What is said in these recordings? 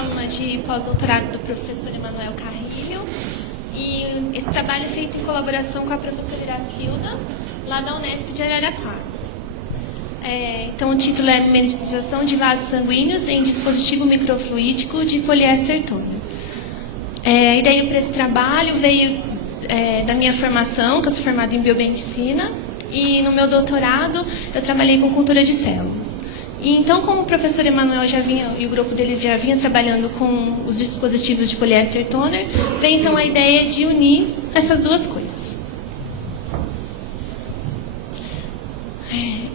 aluna de pós-doutorado do professor Emanuel Carrilho, e esse trabalho é feito em colaboração com a professora Iracilda, lá da Unesp de Araraquara. Então, o título é Mimetização de vasos sanguíneos em dispositivo microfluídico de poliéster toner. A ideia para esse trabalho veio da minha formação, que eu sou formada em biomedicina, e no meu doutorado eu trabalhei com cultura de células. E então, como o professor Emanuel e o grupo dele já vinha trabalhando com os dispositivos de poliéster toner, veio então a ideia de unir essas duas coisas.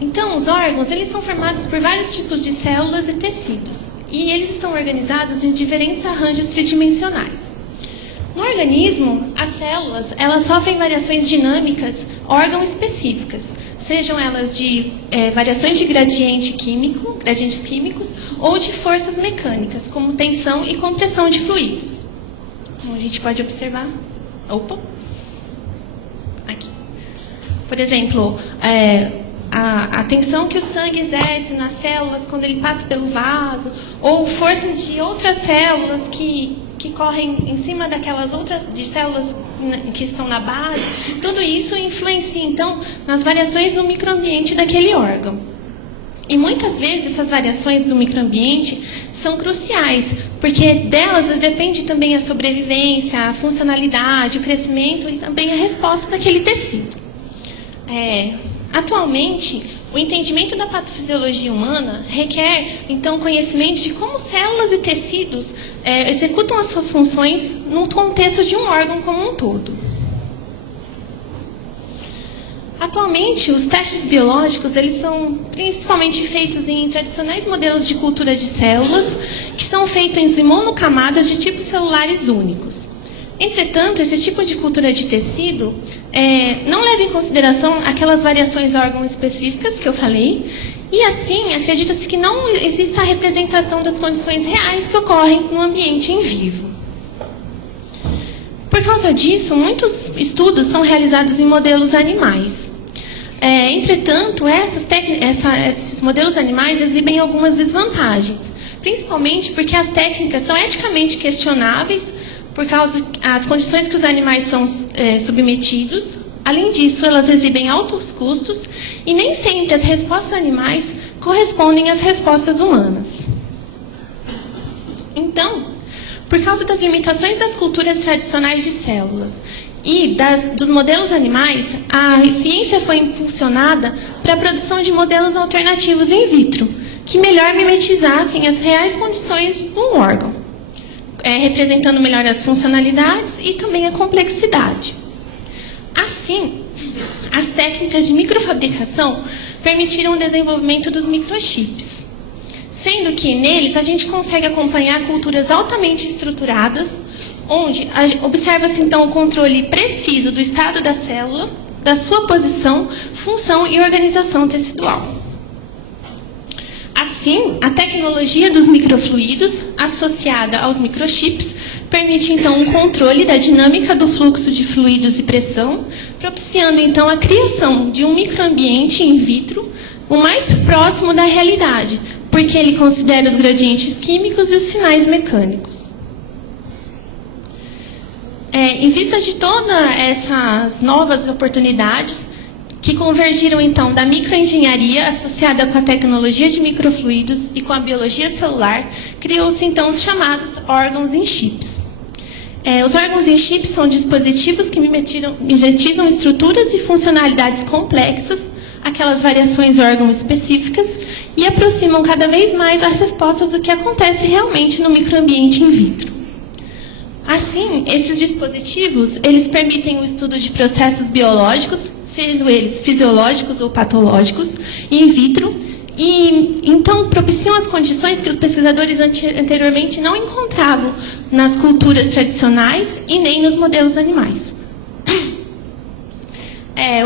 Então, os órgãos, eles são formados por vários tipos de células e tecidos, e eles estão organizados em diferentes arranjos tridimensionais. No organismo, as células, elas sofrem variações dinâmicas órgão-específicas, sejam elas de variações de gradientes químicos, ou de forças mecânicas, como tensão e compressão de fluidos. Como a gente pode observar. Aqui. Por exemplo, a tensão que o sangue exerce nas células quando ele passa pelo vaso, ou forças de outras células que correm em cima daquelas outras de células que estão na base, tudo isso influencia, então, nas variações no microambiente daquele órgão. E muitas vezes essas variações do microambiente são cruciais, porque delas depende também a sobrevivência, a funcionalidade, o crescimento e também a resposta daquele tecido. Atualmente, o entendimento da patofisiologia humana requer, então, conhecimento de como células e tecidos executam as suas funções no contexto de um órgão como um todo. Atualmente, os testes biológicos, eles são principalmente feitos em tradicionais modelos de cultura de células, que são feitos em monocamadas de tipos celulares únicos. Entretanto, esse tipo de cultura de tecido não leva em consideração aquelas variações órgão-específicas que eu falei, e assim, acredita-se que não exista a representação das condições reais que ocorrem no ambiente em vivo. Por causa disso, muitos estudos são realizados em modelos animais. Entretanto, esses modelos animais exibem algumas desvantagens, principalmente porque as técnicas são eticamente questionáveis, por causa das condições que os animais são submetidos. Além disso, elas exibem altos custos e nem sempre as respostas animais correspondem às respostas humanas. Então, por causa das limitações das culturas tradicionais de células e dos modelos animais, a ciência foi impulsionada para a produção de modelos alternativos in vitro, que melhor mimetizassem as reais condições de um órgão, representando melhor as funcionalidades e também a complexidade. Assim, as técnicas de microfabricação permitiram o desenvolvimento dos microchips, sendo que neles a gente consegue acompanhar culturas altamente estruturadas, onde observa-se então o controle preciso do estado da célula, da sua posição, função e organização tecidual. Assim, a tecnologia dos microfluidos, associada aos microchips, permite então um controle da dinâmica do fluxo de fluidos e pressão, propiciando então a criação de um microambiente in vitro o mais próximo da realidade, porque ele considera os gradientes químicos e os sinais mecânicos. Em vista de todas essas novas oportunidades, que convergiram, então, da microengenharia associada com a tecnologia de microfluidos e com a biologia celular, criou-se, então, os chamados órgãos em chips. Os órgãos em chips são dispositivos que mimetizam estruturas e funcionalidades complexas, aquelas variações órgão-específicas, e aproximam cada vez mais as respostas do que acontece realmente no microambiente in vitro. Assim, esses dispositivos, eles permitem o estudo de processos biológicos, sendo eles fisiológicos ou patológicos, in vitro, e então propiciam as condições que os pesquisadores anteriormente não encontravam nas culturas tradicionais e nem nos modelos animais.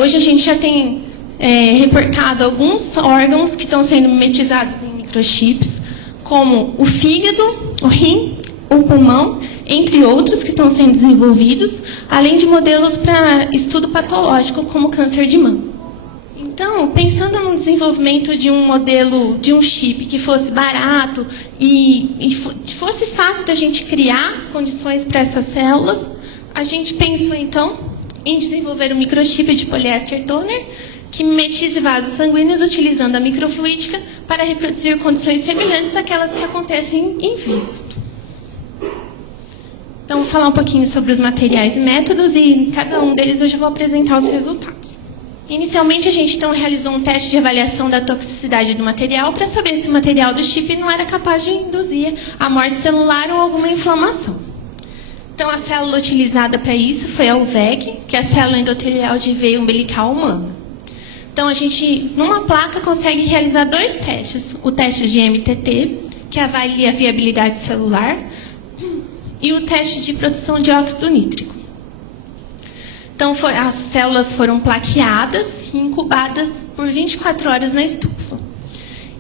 Hoje a gente já tem reportado alguns órgãos que estão sendo mimetizados em microchips, como o fígado, o rim, o pulmão, entre outros que estão sendo desenvolvidos, além de modelos para estudo patológico, como câncer de mama. Então, pensando no desenvolvimento de um modelo, de um chip que fosse barato e fosse fácil da gente criar condições para essas células, a gente pensou, então, em desenvolver um microchip de poliéster toner que mimetize vasos sanguíneos utilizando a microfluídica para reproduzir condições semelhantes àquelas que acontecem em vivo. Então, vou falar um pouquinho sobre os materiais e métodos, e em cada um deles eu já vou apresentar os resultados. Inicialmente, a gente então realizou um teste de avaliação da toxicidade do material para saber se o material do chip não era capaz de induzir a morte celular ou alguma inflamação. Então, a célula utilizada para isso foi a UVEC, que é a célula endotelial de veia umbilical humana. Então, a gente, numa placa, consegue realizar 2 testes. O teste de MTT, que avalia a viabilidade celular, e o teste de produção de óxido nítrico. Então, as células foram plaqueadas e incubadas por 24 horas na estufa.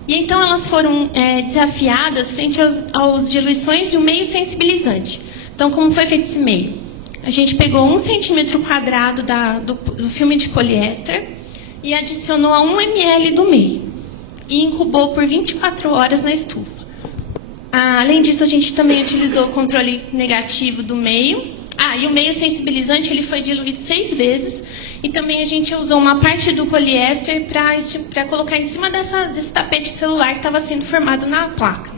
E então elas foram desafiadas frente às diluições de um meio sensibilizante. Então, como foi feito esse meio? A gente pegou 1 centímetro quadrado do filme de poliéster e adicionou a 1 ml do meio. E incubou por 24 horas na estufa. Além disso, a gente também utilizou o controle negativo do meio. E o meio sensibilizante ele foi diluído 6 vezes. E também a gente usou uma parte do poliéster para colocar em cima desse tapete celular que estava sendo formado na placa.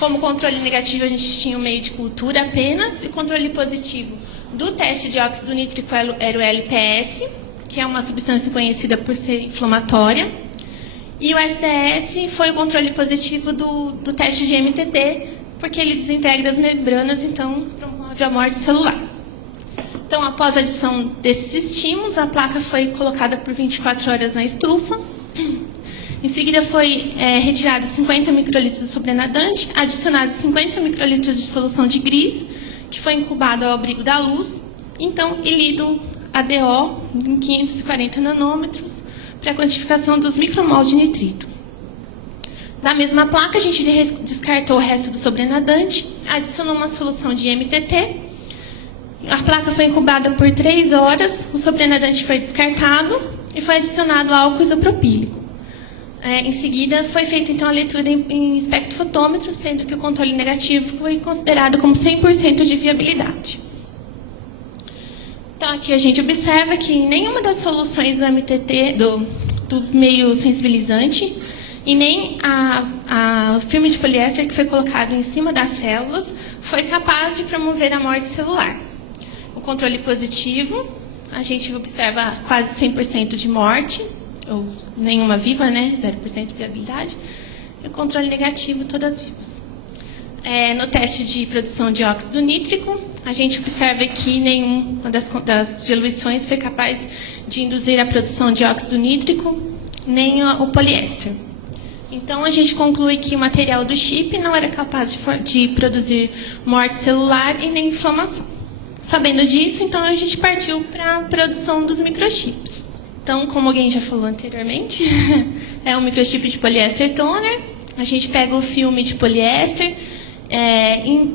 Como controle negativo, a gente tinha o meio de cultura apenas. E controle positivo do teste de óxido nítrico era o LPS, que é uma substância conhecida por ser inflamatória. E o SDS foi o controle positivo do teste de MTT, porque ele desintegra as membranas, então promove a morte celular. Então, após a adição desses estímulos, a placa foi colocada por 24 horas na estufa. Em seguida, foi retirado 50 microlitros do sobrenadante, adicionados 50 microlitros de solução de gris, que foi incubado ao abrigo da luz, então, e lido ADO em 540 nanômetros, para a quantificação dos micromols de nitrito. Na mesma placa, a gente descartou o resto do sobrenadante, adicionou uma solução de MTT. A placa foi incubada por 3 horas, o sobrenadante foi descartado e foi adicionado álcool isopropílico. Em seguida, foi feita então a leitura em espectrofotômetro, sendo que o controle negativo foi considerado como 100% de viabilidade. Então, aqui a gente observa que nenhuma das soluções do MTT, do meio sensibilizante, e nem o filme de poliéster que foi colocado em cima das células foi capaz de promover a morte celular. O controle positivo, a gente observa quase 100% de morte, ou nenhuma viva, né? 0% de viabilidade. E o controle negativo, todas vivas. No teste de produção de óxido nítrico, a gente observa que nenhuma das diluições foi capaz de induzir a produção de óxido nítrico, nem o poliéster. Então, a gente conclui que o material do chip não era capaz de produzir morte celular e nem inflamação. Sabendo disso, então, a gente partiu para a produção dos microchips. Então, como alguém já falou anteriormente, é um microchip de poliéster toner. A gente pega o filme de poliéster,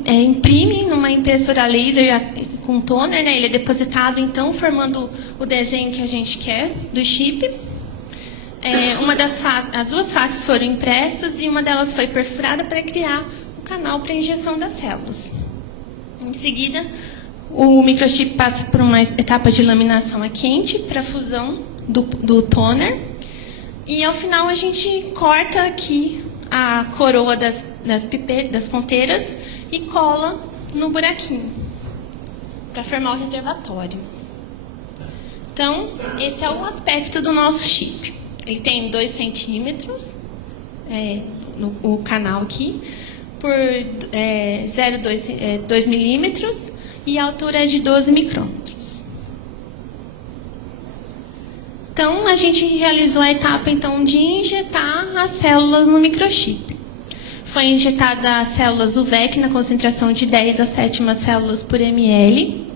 imprime numa impressora laser com toner, né? Ele é depositado, então, formando o desenho que a gente quer do chip. As 2 faces foram impressas e uma delas foi perfurada para criar o canal para injeção das células. Em seguida, o microchip passa por uma etapa de laminação a quente para a fusão do toner. E, ao final, a gente corta aqui a coroa das ponteiras e cola no buraquinho para formar o reservatório. Então, esse é o aspecto do nosso chip. Ele tem 2 centímetros, o canal aqui, por 0,2 milímetros e a altura é de 12 micrômetros. Então, a gente realizou a etapa então, de injetar as células no microchip. Foi injetada as células UVEC na concentração de 10 a 7 células por ml.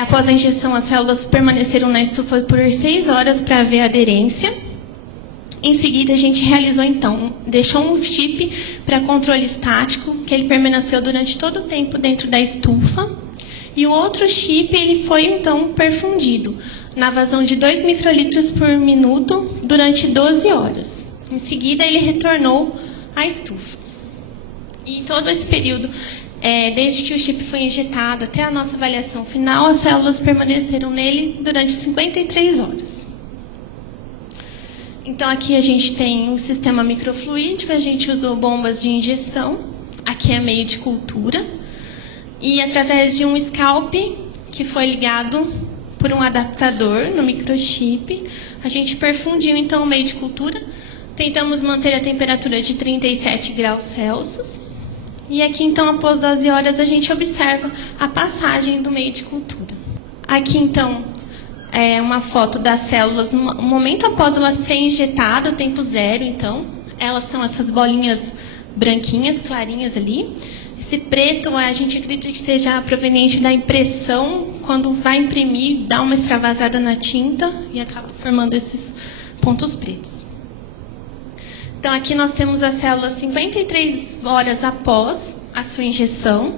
Após a injeção, as células permaneceram na estufa por 6 horas para ver a aderência. Em seguida, a gente realizou, então, deixou um chip para controle estático, que ele permaneceu durante todo o tempo dentro da estufa. E o outro chip, ele foi, então, perfundido. na vazão de 2 microlitros por minuto durante 12 horas. Em seguida, ele retornou à estufa. E em todo esse período, desde que o chip foi injetado até a nossa avaliação final, as células permaneceram nele durante 53 horas. Então, aqui a gente tem o sistema microfluídico, a gente usou bombas de injeção, aqui é meio de cultura, e através de um scalp que foi ligado por um adaptador no microchip, a gente perfundiu então o meio de cultura, tentamos manter a temperatura de 37 graus Celsius, e aqui então, após 12 horas, a gente observa a passagem do meio de cultura. Aqui então, é uma foto das células no momento após ela ser injetada, o tempo zero, então. Elas são essas bolinhas branquinhas, clarinhas ali. Esse preto, a gente acredita que seja proveniente da impressão, quando vai imprimir, dá uma extravasada na tinta e acaba formando esses pontos pretos. Então, aqui nós temos as células 53 horas após a sua injeção.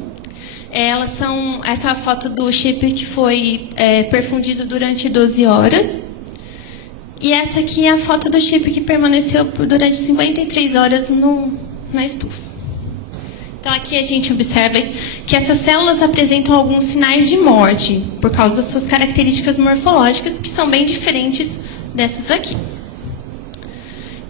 Elas são essa foto do chip que foi perfundido durante 12 horas. E essa aqui é a foto do chip que permaneceu durante 53 horas na estufa. Então, aqui a gente observa que essas células apresentam alguns sinais de morte, por causa das suas características morfológicas, que são bem diferentes dessas aqui.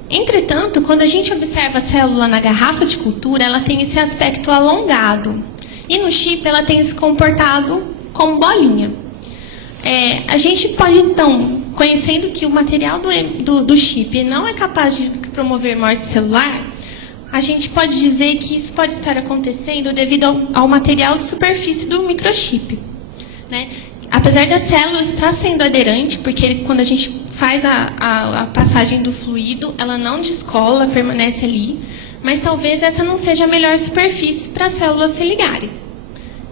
Entretanto, quando a gente observa a célula na garrafa de cultura, ela tem esse aspecto alongado. E no chip, ela tem se comportado como bolinha. A gente pode, então, conhecendo que o material do chip não é capaz de promover morte celular, a gente pode dizer que isso pode estar acontecendo devido ao material de superfície do microchip, né? Apesar da célula estar sendo aderente, porque quando a gente faz a passagem do fluido, ela não descola, permanece ali, mas talvez essa não seja a melhor superfície para as células se ligarem.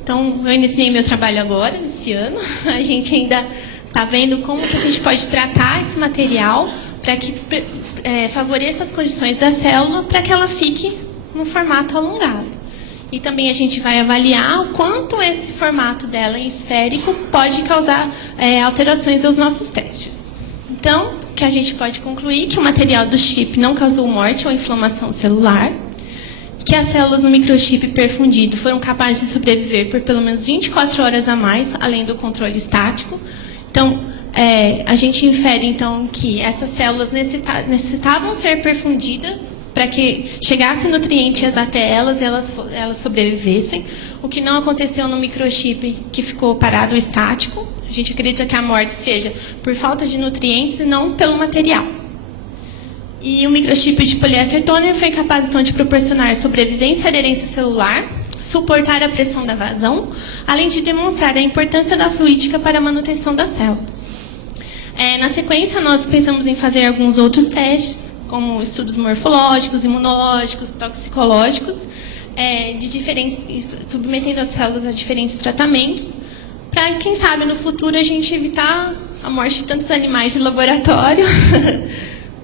Então, eu iniciei meu trabalho agora, esse ano. A gente ainda está vendo como que a gente pode tratar esse material para que favoreça as condições da célula para que ela fique no formato alongado. E também a gente vai avaliar o quanto esse formato dela em esférico pode causar alterações aos nossos testes. Então, que a gente pode concluir que o material do chip não causou morte ou inflamação celular, que as células no microchip perfundido foram capazes de sobreviver por pelo menos 24 horas a mais, além do controle estático. Então, a gente infere, então, que essas células necessitavam ser perfundidas para que chegassem nutrientes até elas e elas sobrevivessem, o que não aconteceu no microchip que ficou parado estático. A gente acredita que a morte seja por falta de nutrientes e não pelo material. E o microchip de poliéster tônico foi capaz, então, de proporcionar sobrevivência e aderência celular, suportar a pressão da vazão, além de demonstrar a importância da fluídica para a manutenção das células. Na sequência, nós pensamos em fazer alguns outros testes, como estudos morfológicos, imunológicos, toxicológicos, submetendo as células a diferentes tratamentos, para, quem sabe, no futuro a gente evitar a morte de tantos animais de laboratório,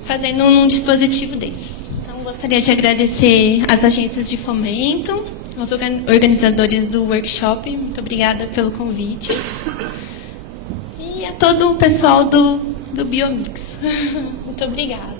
fazendo um dispositivo desses. Então, gostaria de agradecer às agências de fomento, aos organizadores do workshop, muito obrigada pelo convite, e a todo o pessoal do Biomix. Muito obrigada.